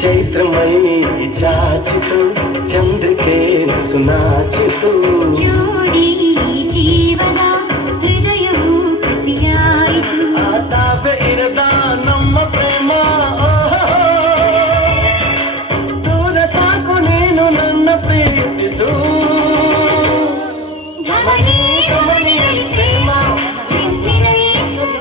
ಚೈತ್ರಮಯಿ ಚಾಚಿತು ಚಂದ್ರಿಕೆ ಸುನಾಚಿತು ಜೋಡಿ ಜೀವನ ಹೃದಯವು ಕಸಿಯಾಯಿತು ಆಸಾವೆ ಇರದ ನಮ್ಮ ಪ್ರೇಮ ದೂರ ಸಾಕು ನೀನು ನನ್ನ ಪ್ರೀತಿಸು ಧಮನಿ ಧಮನಿಯಲ್ಲಿ ಪ್ರೇಮ ಚಿಂತಿರೈ ಸಮಯ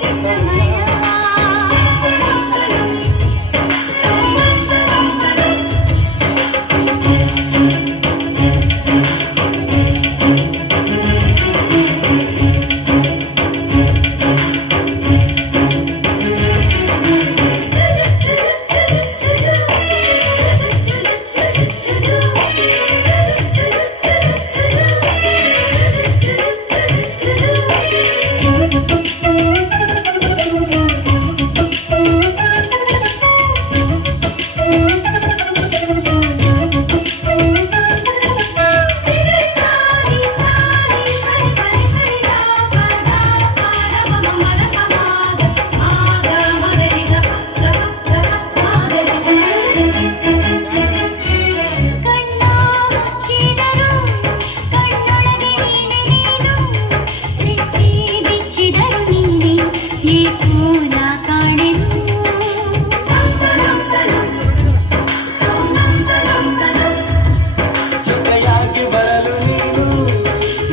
ಜೊತೆಯಾಗಿ ಬರಲು ನೀನು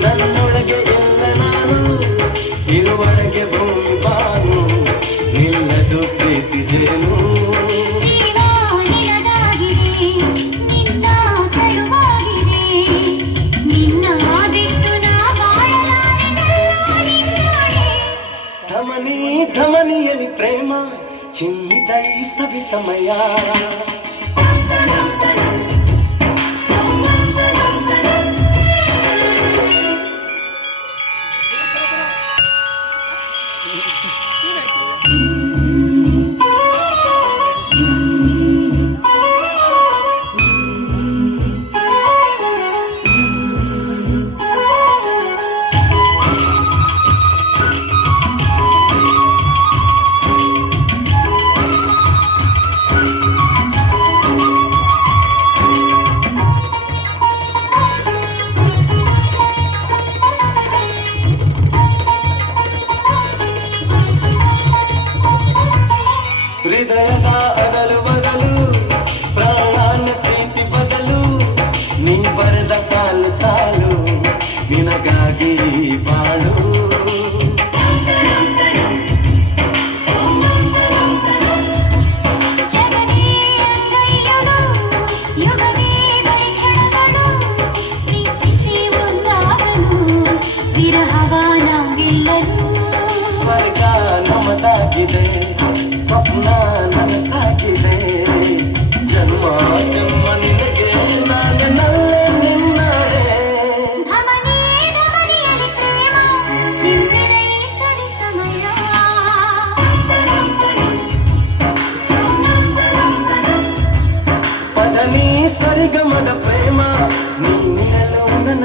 ನನ್ನೊಳಗೆ ಎಲ್ಲ ನಾನು ಇರುವರೆಗೆ ಭೂಮಿ ಬಾನು ನಿಲ್ಲದು ಪ್ರೀತಿದೇನು ಧಮನಿ ಧಮನಿಯಲ್ಲಿ ಪ್ರೇಮ ಚಿಮ್ಮಿದ ಈ ಸವಿ ಸಮಯ ಹೃದಯದ ಅಗಲು ಬದಲು ಪ್ರಾಣ ಪ್ರೀತಿ ಬದಲು ನೀ ಬರೆದ ಸಾಲು ಸಾಲು ನಿನಗಾಗಿ ಬಾಳು ಸ್ವರ್ಗ ನಮದಾಗಿದೆ ಸ್ವಪ್ನ ನನಸಾಗಿದೆ ಜನ್ಮ ಜನ್ಮ ನಿನಗೆ ನಾನು ನಲ್ಲೆ ನಿನ್ನಡೆ ಪದನಿ ಸರಿಗಮದ ಪ್ರೇಮ ನೀನಿರಲು ನನ್ನ